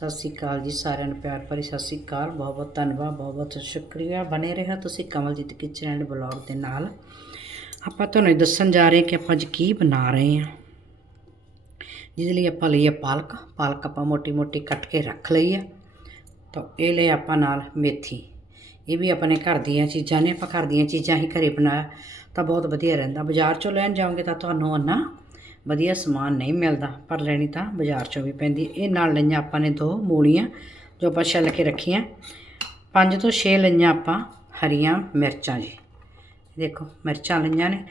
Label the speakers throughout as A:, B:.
A: ਸਤਿ ਸ੍ਰੀ ਅਕਾਲ ਜੀ ਸਾਰਿਆਂ ਨੂੰ ਪਿਆਰ ਭਰੀ ਸਤਿ ਸ੍ਰੀ ਅਕਾਲ, ਬਹੁਤ ਬਹੁਤ ਧੰਨਵਾਦ, ਬਹੁਤ ਬਹੁਤ ਸ਼ੁਕਰੀਆ। ਬਣੇ ਰਿਹਾ ਤੁਸੀਂ ਕਮਲਜੀਤ ਕਿਚਨ ਐਂਡ ਬਲੌਗ ਦੇ ਨਾਲ। ਆਪਾਂ ਤੁਹਾਨੂੰ ਇਹ ਦੱਸਣ ਜਾ ਰਹੇ ਹਾਂ ਕਿ ਆਪਾਂ ਅੱਜ ਕੀ ਬਣਾ ਰਹੇ ਹਾਂ। ਜਿਹਦੇ ਲਈ ਆਪਾਂ ਲਈ ਹੈ ਪਾਲਕ। ਪਾਲਕ ਆਪਾਂ ਮੋਟੀ ਮੋਟੀ ਕੱਟ ਕੇ ਰੱਖ ਲਈ ਆ ਤਾਂ ਇਹ ਲਈ ਆਪਾਂ ਨਾਲ ਮੇਥੀ। ਇਹ ਵੀ ਆਪਣੇ ਘਰ ਦੀਆਂ ਚੀਜ਼ਾਂ ਨੇ। ਆਪਾਂ ਘਰ ਦੀਆਂ ਚੀਜ਼ਾਂ ਹੀ ਘਰੇ ਬਣਾਇਆ ਤਾਂ ਬਹੁਤ ਵਧੀਆ ਰਹਿੰਦਾ। ਬਾਜ਼ਾਰ ਚੋਂ ਲੈਣ ਜਾਓਗੇ ਤਾਂ ਤੁਹਾਨੂੰ ਉਹਨਾਂ ਵਧੀਆ ਸਮਾਨ ਨਹੀਂ ਮਿਲਦਾ। ਪਰ ਲੈਣੀ ਤਾਂ ਬਾਜ਼ਾਰ ਚੋਂ ਵੀ ਪੈਂਦੀ ਇਹ ਨਾਲ ਲਈਆਂ ਆਪਾਂ ਨੇ ਦੋ ਮੂਲੀਆਂ, ਜੋ ਆਪਾਂ ਛਿੱਲ ਕੇ ਰੱਖੀਆਂ। ਪੰਜ ਤੋਂ 6 ਲਈਆਂ ਆਪਾਂ ਹਰੀਆਂ ਮਿਰਚਾਂ ਜੀ। ਦੇਖੋ, ਮਿਰਚਾਂ ਲਈਆਂ ਨੇ।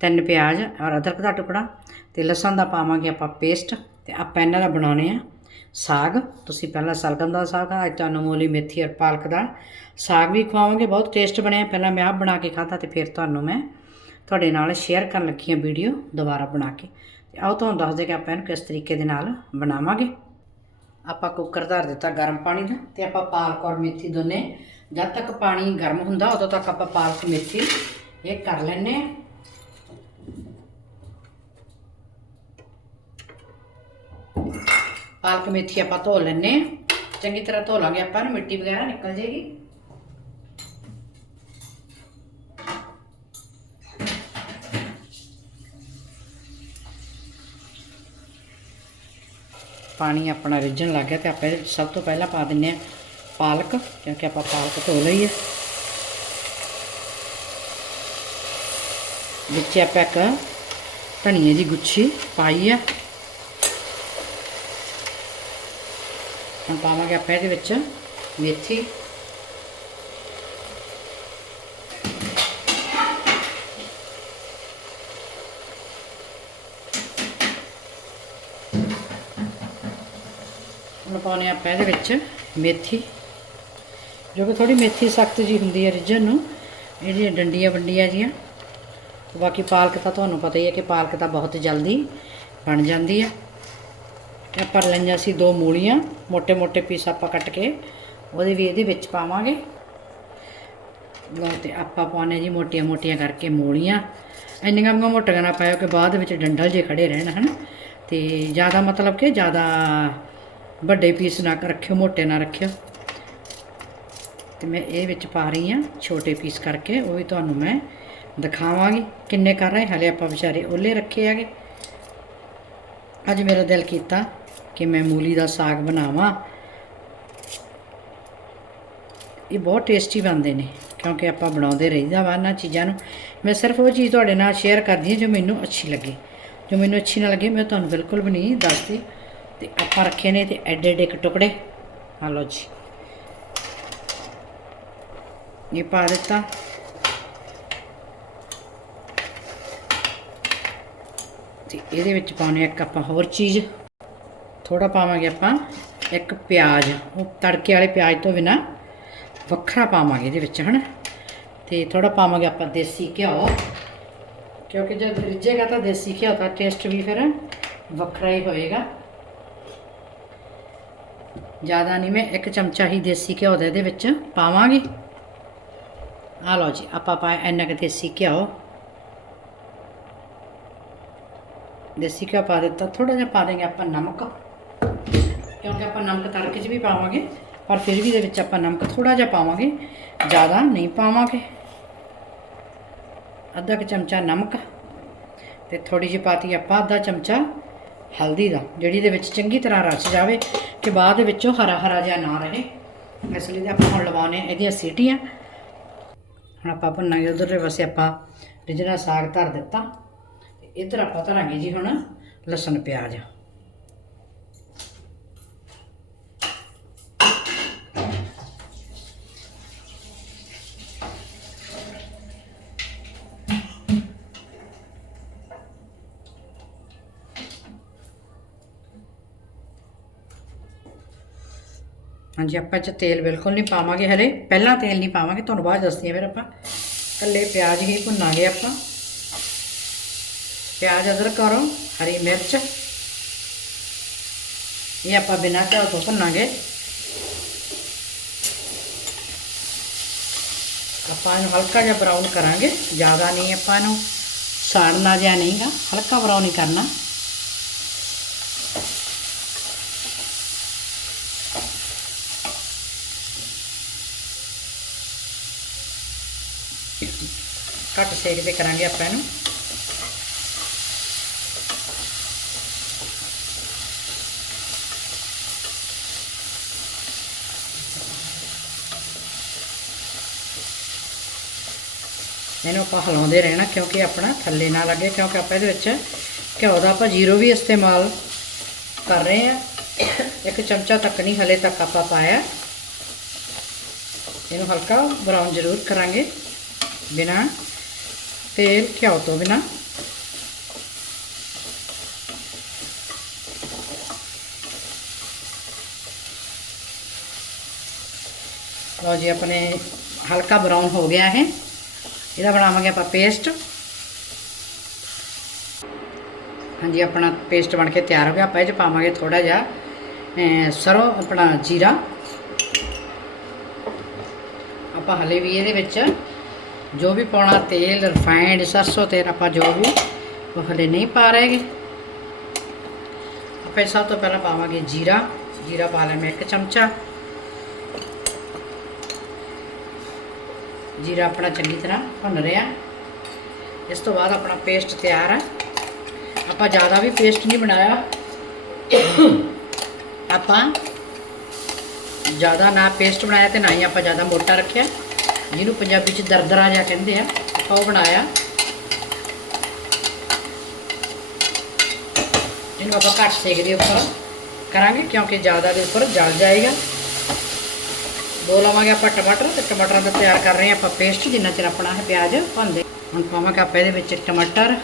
A: ਤਿੰਨ ਪਿਆਜ਼ ਔਰ ਅਦਰਕ ਦਾ ਟੁਕੜਾ ਤੇ ਲਸਣ ਦਾ ਪਾਵਾਂਗੇ ਆਪਾਂ ਪੇਸਟ ਤੇ ਆਪਾਂ ਇਹਨਾਂ ਦਾ ਬਣਾਉਣੇ ਆ ਸਾਗ। ਤੁਸੀਂ ਪਹਿਲਾਂ ਸਲਗਮ ਦਾ ਸਾਗ, ਅੱਜ ਤੁਹਾਨੂੰ ਮੂਲੀ ਮੇਥੀ ਔਰ ਪਾਲਕ ਦਾ ਸਾਗ ਵੀ ਖਵਾਵਾਂਗੇ। ਬਹੁਤ ਟੇਸਟ ਬਣਿਆ। ਪਹਿਲਾਂ ਮੈਂ ਆਪ ਬਣਾ ਕੇ ਖਾਧਾ ਤੇ ਫਿਰ ਤੁਹਾਨੂੰ ਮੈਂ ਤੁਹਾਡੇ ਨਾਲ ਸ਼ੇਅਰ ਕਰਨ ਲੱਗੀ ਹਾਂ ਵੀਡੀਓ ਦੁਬਾਰਾ ਬਣਾ ਕੇ। ਆਓ ਤੁਹਾਨੂੰ ਦੱਸਦੇ ਕਿ ਆਪਾਂ ਇਹਨੂੰ ਕਿਸ ਤਰੀਕੇ ਦੇ ਨਾਲ ਬਣਾਵਾਂਗੇ। ਆਪਾਂ ਕੁੱਕਰ ਧਰ ਦਿੱਤਾ ਗਰਮ ਪਾਣੀ ਦਾ ਤੇ ਆਪਾਂ ਪਾਲਕ ਔਰ ਮੇਥੀ ਦੋਨੇ, ਜਦ ਤੱਕ ਪਾਣੀ ਗਰਮ ਹੁੰਦਾ ਉਦੋਂ ਤੱਕ ਆਪਾਂ ਪਾਲਕ, ਮੇਥੀ ਇਹ ਕਰ ਲੈਣੇ ਆ ਪਾਲਕ, ਮੇਥੀ ਆਪਾਂ ਧੋ ਲੈਣੇ ਆ ਚੰਗੀ ਤਰ੍ਹਾਂ ਧੋ ਲਾਂਗੇ ਆਪਾਂ ਨੂੰ ਮਿੱਟੀ ਵਗੈਰਾ ਨਿਕਲ ਜੇਗੀ ਪਾਣੀ ਆਪਣਾ ਰਿੱਝਣ ਲੱਗ ਗਿਆ ਤੇ ਆਪਾਂ ਇਹਦੇ ਵਿੱਚ ਸਭ ਤੋਂ ਪਹਿਲਾਂ ਪਾ ਦਿੰਨੇ ਆ ਪਾਲਕ, ਕਿਉਂਕਿ ਆਪਾਂ ਪਾਲਕ ਧੋ ਲਈ ਹੈ। ਵਿੱਚ ਆਪਾਂ ਇੱਕ ਧਨੀਏ ਦੀ ਗੁੱਛੀ ਪਾਈ ਹੈ। ਹੁਣ ਪਾਵਾਂਗੇ ਆਪਾਂ ਇਹਦੇ ਵਿੱਚ ਮੇਥੀ ਹੁਣ ਪਾਉਣੇ ਆਪਾਂ ਇਹਦੇ ਵਿੱਚ ਮੇਥੀ, ਜੋ ਕਿ ਥੋੜੀ ਮੇਥੀ ਸਖਤ ਜੀ ਹੁੰਦੀ ਹੈ ਰਿਜਨ ਨੂੰ ਇਹਦੀਆਂ ਡੰਡੀਆਂ ਵੰਡੀਆਂ ਜੀਆਂ ਬਾਕੀ ਪਾਲਕ ਤਾਂ ਤੁਹਾਨੂੰ ਪਤਾ ਹੀ ਹੈ ਕਿ ਪਾਲਕ ਤਾਂ ਬਹੁਤ ਜਲਦੀ ਬਣ ਜਾਂਦੀ ਹੈ। ਇਹ ਆਪਾਂ ਲਈਆਂ ਸੀ ਦੋ ਮੂਲੀਆਂ ਮੋਟੇ ਮੋਟੇ ਪੀਸ ਆਪਾਂ ਕੱਟ ਕੇ ਉਹਦੇ ਵੀ ਇਹਦੇ ਵਿੱਚ ਪਾਵਾਂਗੇ। ਲੋ ਤੇ ਆਪਾਂ ਪਾਉਣੇ ਜੀ ਮੋਟੀਆਂ-ਮੋਟੀਆਂ ਕਰਕੇ ਮੂਲੀਆਂ। ਇੰਨੀਆਂ ਮੋਟੀਆਂ ਮੋਟੀਆਂ ਨਾ ਪਾਇਓ ਕਿ ਬਾਅਦ ਵਿੱਚ ਡੰਡਲ ਜੇ ਖੜੇ ਰਹਿਣ, ਹਨ? ਤੇ ਜ਼ਿਆਦਾ ਮਤਲਬ ਕਿ ਜ਼ਿਆਦਾ ਵੱਡੇ ਪੀਸ ਨਾ ਕਰ ਰੱਖਿਓ, ਮੋਟੇ ਨਾ ਰੱਖਿਓ। ਤੇ ਮੈਂ ਇਹ ਵਿੱਚ ਪਾ ਰਹੀ ਹਾਂ, ਛੋਟੇ ਪੀਸ ਕਰਕੇ, ਉਹ ਵੀ ਤੁਹਾਨੂੰ ਮੈਂ ਦਿਖਾਵਾਂਗੀ ਕਿੰਨੇ ਕਰ ਰਹੇ। ਹਲੇ ਆਪਾਂ ਵਿਚਾਰੇ ਓਲੇ ਰੱਖੇ ਹੈਗੇ। ਅੱਜ ਮੇਰਾ ਦਿਲ ਕੀਤਾ ਕਿ ਮੈਂ ਮੂਲੀ ਦਾ ਸਾਗ ਬਣਾਵਾਂ। ਇਹ ਬਹੁਤ ਟੇਸਟੀ ਬਣਦੇ ਨੇ, ਕਿਉਂਕਿ ਆਪਾਂ ਬਣਾਉਂਦੇ ਰਹੀਦਾ ਵਾ ਇਹਨਾਂ ਚੀਜ਼ਾਂ ਨੂੰ। ਮੈਂ ਸਿਰਫ ਉਹ ਚੀਜ਼ ਤੁਹਾਡੇ ਨਾਲ ਸ਼ੇਅਰ ਕਰਦੀ ਹਾਂ ਜੋ ਮੈਨੂੰ ਅੱਛੀ ਲੱਗੇ। ਜੋ ਮੈਨੂੰ ਅੱਛੀ ਨਾ ਲੱਗੇ, ਮੈਂ ਤੁਹਾਨੂੰ ਬਿਲਕੁਲ ਵੀ ਨਹੀਂ ਦੱਸਦੀ। ਤੇ ਆਪਾਂ ਰੱਖੇ ਨੇ ਤੇ ਐਡੇ ਐਡੇ ਕੁ ਟੁਕੜੇ। ਆ ਲਓ ਜੀ। ਇਹ ਪਾ ਦਿੱਤਾ। ਤੇ ਇਹਦੇ ਵਿੱਚ ਪਾਉਣੇ ਇੱਕ ਆਪਾਂ ਹੋਰ ਚੀਜ਼। ਥੋੜਾ ਪਾਵਾਂਗੇ ਆਪਾਂ ਇੱਕ ਪਿਆਜ਼। ਉਹ ਤੜਕੇ ਵਾਲੇ ਪਿਆਜ਼ ਤੋਂ ਬਿਨਾ ਵੱਖਰਾ ਪਾਵਾਂਗੇ ਇਹਦੇ ਵਿੱਚ, ਹਨਾ? ਤੇ ਥੋੜਾ ਪਾਵਾਂਗੇ ਆਪਾਂ ਦੇਸੀ ਘਿਓ। ਕਿਉਂਕਿ ਜਦ ਰਿੱਝੇਗਾ ਤਾਂ ਦੇਸੀ ਘਿਓ ਦਾ ਟੇਸਟ ਵੀ ਫਿਰ ਵੱਖਰਾ ਹੀ ਹੋਏਗਾ। ਜ਼ਿਆਦਾ ਨਹੀਂ, ਮੈਂ ਇੱਕ ਚਮਚਾ ਹੀ ਦੇਸੀ ਘਿਓ ਦਾ ਇਹਦੇ ਵਿੱਚ ਪਾਵਾਂਗੀ। ਆ ਲਓ ਜੀ, ਆਪਾਂ ਪਾਇਆ ਇੰਨਾ ਕੁ ਦੇਸੀ ਘਿਓ। ਦੇਸੀ ਘਿਓ ਪਾ ਦਿੱਤਾ ਥੋੜਾ ਜਿਹਾ ਪਾ ਦੇਂਗੇ ਆਪਾਂ ਨਮਕ, ਕਿਉਂਕਿ ਆਪਾਂ ਨਮਕ ਤੜਕੇ 'ਚ ਵੀ ਪਾਵਾਂਗੇ, ਪਰ ਫਿਰ ਵੀ ਦੇ ਵਿੱਚ ਆਪਾਂ ਨਮਕ ਥੋੜਾ ਜਿਹਾ ਪਾਵਾਂਗੇ, ਜ਼ਿਆਦਾ ਨਹੀਂ ਪਾਵਾਂਗੇ। ਅੱਧਾ ਕੁ ਚਮਚਾ ਨਮਕ ਤੇ ਥੋੜੀ ਜਿਹੀ ਪਾਤੀ ਆਪਾਂ ਅੱਧਾ ਚਮਚਾ ਹਲਦੀ ਦਾ, ਜਿਹੜੀ ਦੇ ਵਿੱਚ ਚੰਗੀ ਤਰ੍ਹਾਂ ਰਚ ਜਾਵੇ। ਕਿ ਬਾਅਦ ਵਿੱਚੋਂ ਹਰਾ ਹਰਾ ਜਿਹਾ ਨਾ ਰਹੇ। ਇਸ ਲਈ ਤਾਂ ਆਪਾਂ ਹੁਣ ਲਵਾਉਣੇ ਇਹਦੀਆਂ ਸੀਟੀਆਂ। ਹੁਣ ਆਪਾਂ ਭੁੰਨਾਂਗੇ, ਉਧਰਲੇ ਪਾਸੇ ਆਪਾਂ ਰਿਜਣਾ ਸਾਗ ਧਰ ਦਿੱਤਾ। ਤੇ ਇੱਧਰ ਆਪਾਂ ਧਰਾਂਗੇ ਜੀ ਹੁਣ ਲਸਣ ਪਿਆਜ਼। ਹਾਂਜੀ, ਆਪਾਂ ਚ ਤੇਲ ਬਿਲਕੁਲ ਨਹੀਂ ਪਾਵਾਂਗੇ ਹਲੇ। ਪਹਿਲਾਂ ਤੇਲ ਨਹੀਂ ਪਾਵਾਂਗੇ, ਤੁਹਾਨੂੰ ਬਾਅਦ ਦੱਸਦੀ ਆ ਫਿਰ ਆਪਾਂ। ਕੱਲੇ ਪਿਆਜ਼ ਹੀ ਭੁੰਨਾਂਗੇ ਆਪਾਂ। ਪਿਆਜ਼ ਅਦਰਕ ਕਰੋ ਹਰੀ ਮਿਰਚ। ਇਹ ਆਪਾਂ ਬਿਨਾਂ ਘਿਓ ਤੋਂ ਭੁੰਨਾਂਗੇ। ਆਪਾਂ ਇਹਨੂੰ ਹਲਕਾ ਜਿਹਾ ਬਰਾਊਨ ਕਰਾਂਗੇ। ਜ਼ਿਆਦਾ ਨਹੀਂ ਆਪਾਂ ਇਹਨੂੰ ਸਾੜਨਾ ਜਿਹਾ ਨਹੀਂਗਾ। ਹਲਕਾ ਬਰਾਊਨ ਹੀ ਕਰਨਾ। ਘੱਟ ਸੇਕ ਤੇ ਕਰਾਂਗੇ ਆਪਾਂ ਇਹਨੂੰ। ਇਹਨੂੰ ਆਪਾਂ ਹਿਲਾਉਂਦੇ ਰਹਿਣਾ ਕਿਉਂਕਿ ਆਪਣਾ ਥੱਲੇ ਨਾ ਲੱਗੇ, ਕਿਉਂਕਿ ਆਪਾਂ ਇਹਦੇ ਵਿੱਚ ਘਿਓ ਦਾ ਆਪਾਂ ਜ਼ੀਰੋ ਵੀ ਇਸਤੇਮਾਲ ਕਰ ਰਹੇ ਆ ਇੱਕ ਚਮਚਾ ਤੱਕ ਨਹੀਂ ਹਲੇ ਤੱਕ ਆਪਾਂ ਪਾਇਆ। ਇਹਨੂੰ ਹਲਕਾ ਬਰਾਊਨ ਜ਼ਰੂਰ ਕਰਾਂਗੇ। ਬਿਨਾ ਤੇਲ ਘਿਓ ਤੋਂ ਬਿਨਾ। ਲਓ ਜੀ, ਆਪਣੇ ਹਲਕਾ ਬਰਾਊਨ ਹੋ ਗਿਆ ਹੈ ਇਹਦਾ ਬਣਾਵਾਂਗੇ ਆਪਾਂ ਪੇਸਟ ਹਾਂਜੀ, ਆਪਣਾ ਪੇਸਟ ਬਣ ਕੇ ਤਿਆਰ ਹੋ ਗਿਆ। ਆਪਾਂ ਇਹ 'ਚ ਪਾਵਾਂਗੇ ਥੋੜਾ ਜਿਹਾ ਸਰੋਂ, ਆਪਣਾ ਜੀਰਾ। ਆਪਾਂ ਹਲੇ ਵੀ ਇਹਦੇ ਵਿੱਚ ਜੋ ਵੀ ਪਾਉਣਾ ਤੇਲ ਰਿਫਾਈਨਡ ਸਰਸੋਂ ਤੇਲ ਆਪਾਂ ਜੋ ਵੀ ਉਹ ਹਲੇ ਨਹੀਂ ਪਾ ਰਹੇਗੇ ਆਪਾਂ ਇਹ ਸਭ ਤੋਂ ਪਹਿਲਾਂ ਪਾਵਾਂਗੇ ਜੀਰਾ। ਜੀਰਾ ਪਾ ਲਿਆ ਮੈਂ ਇੱਕ ਚਮਚਾ। ਜੀਰਾ ਆਪਣਾ ਚੰਗੀ ਤਰ੍ਹਾਂ ਭੁੰਨ ਰਿਹਾ। ਇਸ ਤੋਂ ਬਾਅਦ ਆਪਣਾ ਪੇਸਟ ਤਿਆਰ ਹੈ ਆਪਾਂ ਜ਼ਿਆਦਾ ਵੀ ਪੇਸਟ ਨਹੀਂ ਬਣਾਇਆ। ਆਪਾਂ ਜ਼ਿਆਦਾ ਨਾ ਪੇਸਟ ਬਣਾਇਆ ਤੇ ਨਾ ਹੀ ਆਪਾਂ ਜ਼ਿਆਦਾ ਮੋਟਾ ਰੱਖਿਆ। ਜਿਹਨੂੰ ਪੰਜਾਬੀ ਚ ਦਰਦਰਾ ਜਿਹਾ ਕਹਿੰਦੇ ਆ। ਉਹ ਬਣਾਇਆ। ਇਹਨੂੰ ਆਪਾਂ ਘੱਟ ਸੇਕ ਦੇ ਉੱਪਰ ਕਰਾਂਗੇ, ਕਿਉਂਕਿ ਜ਼ਿਆਦਾ ਦੇ ਉੱਪਰ ਜਲ ਜਾਏਗਾ। ਦੋ ਲਵਾਂਗੇ ਆਪਾਂ ਟਮਾਟਰ ਤੇ ਟਮਾਟਰਾਂ ਦਾ ਤਿਆਰ ਕਰ ਰਹੇ ਹਾਂ ਆਪਾਂ ਪੇਸਟ, ਜਿੰਨਾ ਚਿਰ ਆਪਣਾ ਇਹ ਪਿਆਜ਼ ਭੰਦੇ ਹੁਣ ਪਾਵਾਂਗੇ ਆਪਾਂ ਇਹਦੇ ਵਿੱਚ ਟਮਾਟਰ।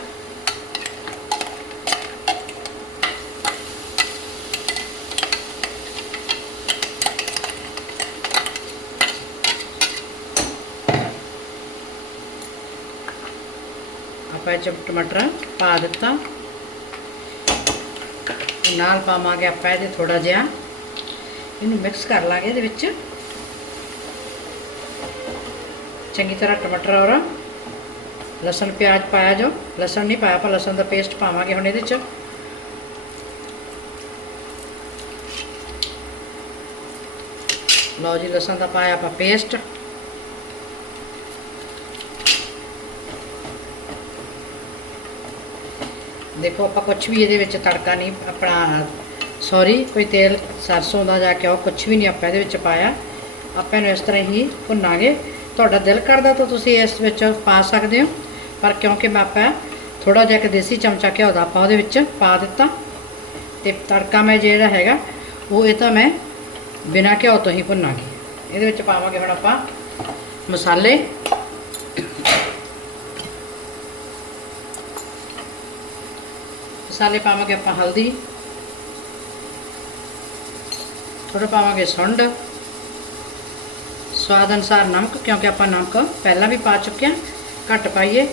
A: ਆਪਾਂ 'ਚ ਟਮਾਟਰ ਪਾ ਦਿੱਤਾ। ਨਾਲ ਪਾਵਾਂਗੇ ਆਪਾਂ ਇਹਦੇ ਥੋੜਾ ਜਿਹਾ। ਇਹਨੂੰ ਮਿਕਸ ਕਰ ਲਾਂਗੇ ਇਹਦੇ ਵਿੱਚ। ਚੰਗੀ ਤਰ੍ਹਾਂ ਟਮਾਟਰ ਔਰ ਲਸਣ, ਪਿਆਜ਼ ਪਾਇਆ ਜੋ ਲਸਣ ਨਹੀਂ ਪਾਇਆ, ਆਪਾਂ ਲਸਣ ਦਾ ਪੇਸਟ ਪਾਵਾਂਗੇ ਹੁਣ ਇਹਦੇ 'ਚ। ਲਓ ਜੀ, ਲਸਣ ਦਾ ਪਾਇਆ ਆਪਾਂ ਪੇਸਟ ਦੇਖੋ, ਆਪਾਂ ਕੁਝ ਵੀ ਇਹਦੇ ਵਿੱਚ ਤੜਕਾ ਨਹੀਂ ਆਪਣਾ ਸੌਰੀ ਕੋਈ ਤੇਲ ਸਰਸੋਂ ਦਾ ਜਾਂ ਕਿਉਂ ਕੁਝ ਵੀ ਨਹੀਂ ਆਪਾਂ ਇਹਦੇ ਵਿੱਚ ਪਾਇਆ। ਆਪਾਂ ਇਹਨੂੰ ਇਸ ਤਰ੍ਹਾਂ ਹੀ ਭੁੰਨਾਂਗੇ। ਤੁਹਾਡਾ ਦਿਲ ਕਰਦਾ ਤਾਂ ਤੁਸੀਂ ਇਸ ਵਿੱਚ ਪਾ ਸਕਦੇ ਹੋ, ਪਰ ਕਿਉਂਕਿ ਮੈਂ ਆਪਾਂ ਥੋੜਾ ਜਿਹਾ ਇੱਕ ਦੇਸੀ ਚਮਚਾ ਘਿਓ ਦਾ ਆਪਾਂ ਉਹਦੇ ਵਿੱਚ ਪਾ ਦਿੱਤਾ। ਤੇ ਤੜਕਾ ਮੈਂ ਜਿਹੜਾ ਹੈਗਾ, ਉਹ ਇਹ ਤਾਂ ਮੈਂ ਬਿਨਾਂ ਘਿਓ ਤੋਂ ਹੀ ਭੁੰਨਾਂਗੀ। ਇਹਦੇ ਵਿੱਚ ਪਾਵਾਂਗੇ ਹੁਣ ਆਪਾਂ ਮਸਾਲੇ। ਮਸਾਲੇ ਪਾਵਾਂਗੇ ਆਪਾਂ ਹਲਦੀ। ਥੋੜਾ ਪਾਵਾਂਗੇ ਸੁੰਡ। ਸਵਾਦ ਅਨੁਸਾਰ ਨਮਕ, ਕਿਉਂਕਿ ਆਪਾਂ ਨਮਕ ਪਹਿਲਾਂ ਵੀ ਪਾ ਚੁੱਕੇ ਹਾਂ। ਘੱਟ ਪਾਈਏ।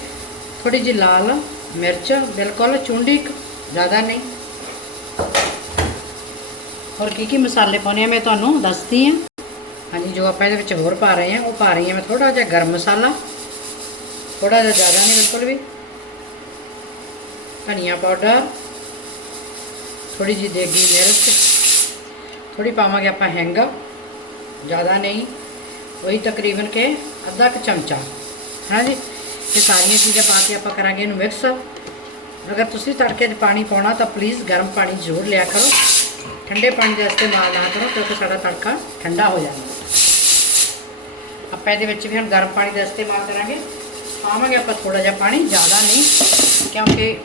A: ਥੋੜੀ ਜਿਹੀ ਲਾਲ ਮਿਰਚ, ਬਿਲਕੁਲ ਚੁੰਡੀ ਜ਼ਿਆਦਾ ਨਹੀਂ। ਹੋਰ ਕੀ ਕੀ ਮਸਾਲੇ ਪਾਉਣੇ ਆ ਮੈਂ ਤੁਹਾਨੂੰ ਦੱਸਦੀ ਹਾਂ। ਹਾਂਜੀ, ਜੋ ਆਪਾਂ ਇਹਦੇ ਵਿੱਚ ਹੋਰ ਪਾ ਰਹੇ ਹਾਂ, ਉਹ ਪਾ ਰਹੀ ਹਾਂ ਮੈਂ ਥੋੜਾ ਜਿਹਾ ਗਰਮ ਮਸਾਲਾ। ਥੋੜਾ ਜਿਹਾ ਜ਼ਿਆਦਾ ਨਹੀਂ, ਬਿਲਕੁਲ ਵੀ। ਧਨੀਆ ਪਾਊਡਰ ਥੋੜੀ ਜਿਹੀ ਦੇਗੀ ਮਿਰਚ ਥੋੜੀ ਪਾਵਾਂਗੇ ਆਪਾਂ ਹਿੰਗ, ਜ਼ਿਆਦਾ ਨਹੀਂ, ਉਹੀ ਤਕਰੀਬਨ ਕੇ ਅੱਧਾ ਕੁ ਚਮਚਾ ਹਾਂ ਜੀ? ਇਹ ਸਾਰੀਆਂ ਚੀਜ਼ਾਂ ਪਾ ਕੇ ਆਪਾਂ ਕਰਾਂਗੇ ਇਹਨੂੰ ਮਿਕਸ ਅਗਰ ਤੁਸੀਂ ਤੜਕੇ 'ਚ ਪਾਣੀ ਪਾਉਣਾ ਤਾਂ ਪਲੀਜ਼ ਗਰਮ ਪਾਣੀ ਜ਼ਰੂਰ ਲਿਆ ਕਰੋ। ਠੰਡੇ ਪਾਣੀ ਦਾ ਇਸਤੇਮਾਲ ਨਾ ਕਰੋ ਕਿਉਂਕਿ ਸਾਡਾ ਤੜਕਾ ਠੰਡਾ ਹੋ ਜਾਂਦਾ। ਆਪਾਂ ਇਹਦੇ ਵਿੱਚ ਵੀ ਹੁਣ ਗਰਮ ਪਾਣੀ ਦਾ ਇਸਤੇਮਾਲ ਕਰਾਂਗੇ ਪਾਵਾਂਗੇ ਆਪਾਂ ਥੋੜਾ ਜਿਹਾ ਪਾਣੀ, ਜ਼ਿਆਦਾ ਨਹੀਂ, ਕਿਉਂਕਿ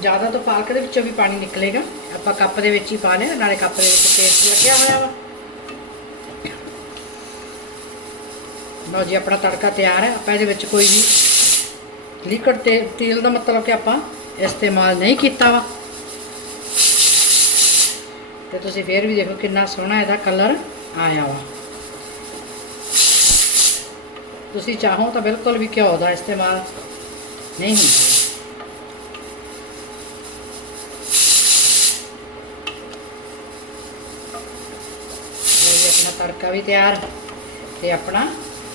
A: ਜ਼ਿਆਦਾ ਤੋਂ ਪਾਲਕ ਦੇ ਵਿੱਚੋਂ ਵੀ ਪਾਣੀ ਨਿਕਲੇਗਾ। ਆਪਾਂ ਕੱਪ ਦੇ ਵਿੱਚ ਹੀ ਪਾ ਲਿਆ, ਨਾਲੇ ਕੱਪ ਦੇ ਵਿੱਚ ਪੇਸਟ ਲੱਗਿਆ ਹੋਇਆ ਵਾ। ਲਓ ਜੀ, ਆਪਣਾ ਤੜਕਾ ਤਿਆਰ ਹੈ। ਆਪਾਂ ਇਹਦੇ ਵਿੱਚ ਕੋਈ ਵੀ ਲਿਕਵਿਡ ਤੇ ਤੇਲ ਦਾ ਮਤਲਬ ਕਿ ਆਪਾਂ ਇਸਤੇਮਾਲ ਨਹੀਂ ਕੀਤਾ ਵਾ। ਤੇ ਤੁਸੀਂ ਫੇਰ ਵੀ ਦੇਖੋ ਕਿੰਨਾ ਸੋਹਣਾ ਇਹਦਾ ਕਲਰ ਆਇਆ ਵਾ। ਤੁਸੀਂ ਚਾਹੋ ਤਾਂ ਬਿਲਕੁਲ ਵੀ ਘਿਓ ਦਾ ਇਸਤੇਮਾਲ ਨਹੀਂ ਹੁੰਦਾ। ਤੜਕਾ ਵੀ ਤਿਆਰ ਤੇ ਆਪਣਾ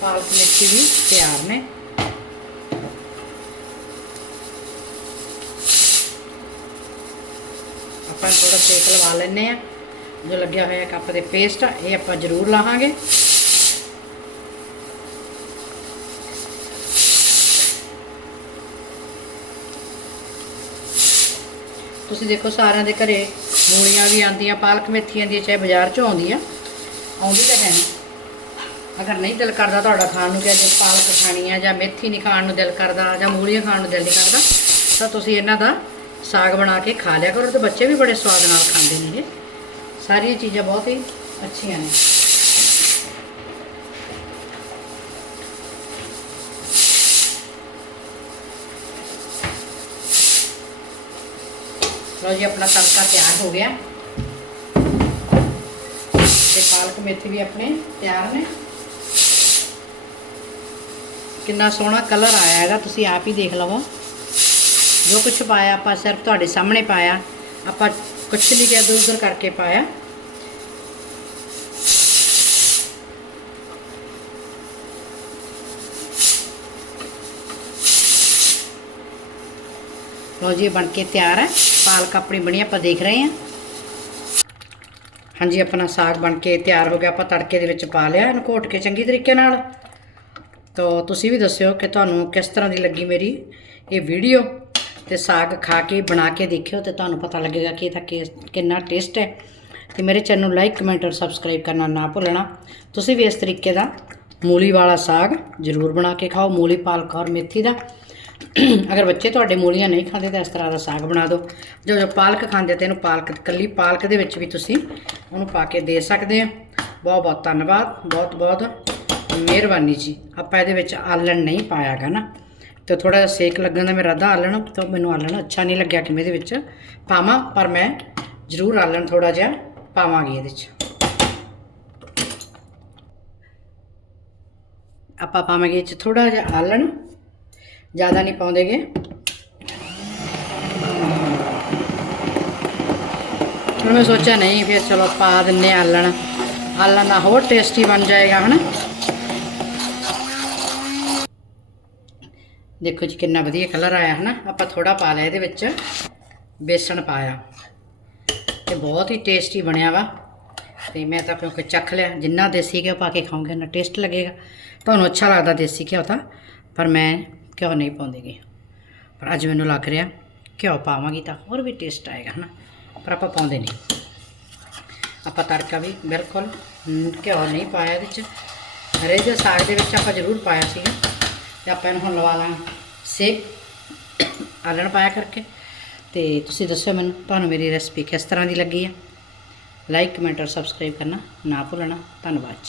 A: ਪਾਲਕ ਮੇਥੀ ਵੀ ਤਿਆਰ ਨੇ। ਆਪਾਂ ਥੋੜਾ ਸੇਕ ਲਵਾ ਲੈਨੇ ਆ ਜੋ ਲੱਗਿਆ ਹੋਇਆ ਕੱਪ ਦੇ ਪੇਸਟ ਆ, ਇਹ ਆਪਾਂ ਜ਼ਰੂਰ ਲਾਹਾਂਗੇ। ਤੁਸੀਂ ਦੇਖੋ ਸਾਰਿਆਂ ਦੇ ਘਰੇ ਮੂਲੀਆਂ ਵੀ ਆਉਂਦੀਆਂ, ਪਾਲਕ ਮੇਥੀਆਂ ਦੀ ਚਾਹੇ ਬਾਜ਼ਾਰ ਚੋਂ ਆਉਂਦੀਆਂ। ਆਉਂਦੀ ਤਾਂ ਹੈ ਨਹੀਂ ਅਗਰ ਨਹੀਂ ਦਿਲ ਕਰਦਾ ਤੁਹਾਡਾ ਖਾਣ ਨੂੰ ਕਿ ਜੇ ਪਾਲਕ ਖਾਣੀ ਹੈ ਜਾਂ ਮੇਥੀ ਨਹੀਂ ਖਾਣ ਨੂੰ ਦਿਲ ਕਰਦਾ ਜਾਂ ਮੂਲੀਆਂ ਖਾਣ ਨੂੰ ਦਿਲ ਨਹੀਂ ਕਰਦਾ, ਤਾਂ ਤੁਸੀਂ ਇਹਨਾਂ ਦਾ ਸਾਗ ਬਣਾ ਕੇ ਖਾ ਲਿਆ ਕਰੋ ਤੇ ਬੱਚੇ ਵੀ ਬੜੇ ਸਵਾਦ ਨਾਲ ਖਾਂਦੇ ਨੇ ਇਹ। ਸਾਰੀਆਂ ਚੀਜ਼ਾਂ ਬਹੁਤ ਹੀ ਅੱਛੀਆਂ ਨੇ। ਲਓ ਜੀ, ਆਪਣਾ ਤੜਕਾ ਤਿਆਰ ਹੋ ਗਿਆ। ਤੇ ਪਾਲਕ ਮੇਥੀ ਵੀ ਆਪਣੇ ਤਿਆਰ ਨੇ। ਕਿੰਨਾ ਸੋਹਣਾ ਕਲਰ ਆਇਆ ਹੈਗਾ, ਤੁਸੀਂ ਆਪ ਹੀ ਦੇਖ ਲਵੋ। ਜੋ ਕੁਝ ਪਾਇਆ ਆਪਾਂ ਸਿਰਫ ਤੁਹਾਡੇ ਸਾਹਮਣੇ ਪਾਇਆ, ਆਪਾਂ ਕੁਛ ਨਹੀਂ ਕਿਹਾ ਦੂਰ ਕਰਕੇ ਪਾਇਆ। ਲਓ ਜੀ, ਇਹ ਬਣ ਕੇ ਤਿਆਰ ਹੈ। ਪਾਲਕ ਆਪਣੀ ਬਣੀ, ਆਪਾਂ ਦੇਖ ਰਹੇ ਹਾਂ। ਹਾਂਜੀ, ਆਪਣਾ ਸਾਗ ਬਣ ਕੇ ਤਿਆਰ ਹੋ ਗਿਆ। ਆਪਾਂ ਤੜਕੇ ਦੇ ਵਿੱਚ ਪਾ ਲਿਆ ਇਹਨੂੰ ਘੋਟ ਕੇ ਚੰਗੀ ਤਰੀਕੇ ਨਾਲ। ਤੋ ਤੁਸੀਂ ਵੀ ਦੱਸਿਓ ਕਿ ਤੁਹਾਨੂੰ ਕਿਸ ਤਰ੍ਹਾਂ ਦੀ ਲੱਗੀ ਮੇਰੀ ਇਹ ਵੀਡੀਓ। ਤੇ ਸਾਗ ਖਾ ਕੇ, ਬਣਾ ਕੇ ਦੇਖਿਓ ਤੇ ਤੁਹਾਨੂੰ ਪਤਾ ਲੱਗੇਗਾ ਕਿ ਇਹਦਾ ਕਿ- ਕਿੰਨਾ ਟੇਸਟ ਹੈ। ਤੇ ਮੇਰੇ ਚੈਨਲ ਨੂੰ ਲਾਈਕ, ਕਮੈਂਟ ਔਰ ਸਬਸਕ੍ਰਾਈਬ ਕਰਨਾ ਨਾ ਭੁੱਲਣਾ। ਤੁਸੀਂ ਵੀ ਇਸ ਤਰੀਕੇ ਦਾ ਮੂਲੀ ਵਾਲਾ ਸਾਗ ਜ਼ਰੂਰ ਬਣਾ ਕੇ ਖਾਓ। ਮੂਲੀ ਪਾਲਕ ਔਰ ਮੇਥੀ ਦਾ। ਅਗਰ ਬੱਚੇ ਤੁਹਾਡੇ ਮੂਲੀਆਂ ਨਹੀਂ ਖਾਂਦੇ ਤਾਂ ਇਸ ਤਰ੍ਹਾਂ ਦਾ ਸਾਗ ਬਣਾ ਦਿਓ। ਜੋ ਜੋ ਪਾਲਕ ਖਾਂਦੇ ਤੇ ਇਹਨੂੰ ਪਾਲਕ ਕੱਲੀ ਪਾਲਕ ਦੇ ਵਿੱਚ ਵੀ ਤੁਸੀਂ ਉਹਨੂੰ ਪਾ ਕੇ ਦੇ ਸਕਦੇ ਆ। ਬਹੁਤ ਬਹੁਤ ਧੰਨਵਾਦ, ਬਹੁਤ ਬਹੁਤ ਮਿਹਰਬਾਨੀ ਜੀ। ਆਪਾਂ ਇਹਦੇ ਵਿੱਚ ਆਲਣ ਨਹੀਂ ਪਾਇਆਗਾ ਨਾ। ਤੇ ਥੋੜਾ ਜਿਹਾ ਸੇਕ ਲੱਗਣ ਦਾ ਮੇਰਾ ਅੱਧਾ ਆਲਣ, ਤਾਂ ਮੈਨੂੰ ਆਲਣ ਅੱਛਾ ਨਹੀਂ ਲੱਗਿਆ ਕਿ ਮੈਂ ਇਹਦੇ ਵਿੱਚ ਪਾਵਾਂ, ਪਰ ਮੈਂ ਜ਼ਰੂਰ ਆਲਣ ਥੋੜਾ ਜਿਹਾ ਪਾਵਾਂਗੀ ਇਹਦੇ 'ਚ ਆਪਾਂ ਪਾਵਾਂਗੇ ਇਹ 'ਚ ਥੋੜਾ ਜਿਹਾ ਆਲਣ। ਜ਼ਿਆਦਾ ਨਹੀਂ ਪਾਉਂਦੇਗੇ। ਹੁਣ ਮੈਂ ਸੋਚਿਆ ਨਹੀਂ ਫਿਰ ਚਲੋ ਪਾ ਦਿੰਨੇ ਆ ਆਲਣ। ਆਲਣ ਦਾ ਹੋਰ ਟੇਸਟੀ ਬਣ ਜਾਏਗਾ, ਹਨਾ? ਦੇਖੋ ਜੀ ਕਿੰਨਾ ਵਧੀਆ ਕਲਰ ਆਇਆ, ਹਨਾ? ਆਪਾਂ ਥੋੜਾ ਪਾ ਲਿਆ ਇਹਦੇ ਵਿੱਚ। ਬੇਸਣ ਪਾਇਆ। ਤੇ ਬਹੁਤ ਹੀ ਟੇਸਟੀ ਬਣਿਆ ਵਾ। ਤੇ ਮੈਂ ਤਾਂ ਕਿਉਂਕਿ ਚੱਖ ਲਿਆ, ਜਿੰਨਾ ਦੇਸੀ ਘਿਓ ਪਾ ਕੇ ਖਾਓਗੇ ਨਾ ਟੇਸਟ ਲੱਗੇਗਾ। ਤੁਹਾਨੂੰ ਅੱਛਾ ਲੱਗਦਾ ਦੇਸੀ ਘਿਓ ਤਾਂ। ਪਰ ਮੈਂ ਘਿਓ ਨਹੀਂ ਪਾਉਂਦੀਗੀ ਪਰ ਅੱਜ ਮੈਨੂੰ ਲੱਗ ਰਿਹਾ, ਘਿਓ ਪਾਵਾਂਗੀ ਤਾਂ ਹੋਰ ਵੀ ਟੇਸਟ ਆਏਗਾ ਹਨਾ। ਪਰ ਆਪਾਂ ਪਾਉਂਦੇ ਨਹੀਂ। ਆਪਾਂ ਤੜਕਾ ਵੀ ਬਿਲਕੁਲ ਘਿਓ ਨਹੀਂ ਪਾਇਆ ਇਹਦੇ ਵਿੱਚ। ਹਰੇ ਦੇ ਸਾਗ ਦੇ ਵਿੱਚ ਆਪਾਂ ਜ਼ਰੂਰ ਪਾਇਆ ਸੀਗਾ। ਤੇ ਆਪਾਂ ਇਹਨੂੰ ਹੁਣ ਲਵਾ ਲਾਂ ਸੇ ਆਲਣ ਪਾਇਆ ਕਰਕੇ। ਤੇ ਤੁਸੀਂ ਦੱਸਿਓ ਮੈਨੂੰ, ਤੁਹਾਨੂੰ ਮੇਰੀ ਰੈਸਪੀ ਕਿਸ ਤਰ੍ਹਾਂ ਦੀ ਲੱਗੀ ਹੈ ਲਾਈਕ ਕਮੈਂਟ ਔਰ ਸਬਸਕ੍ਰਾਈਬ ਕਰਨਾ ਨਾ ਭੁੱਲਣਾ। ਧੰਨਵਾਦ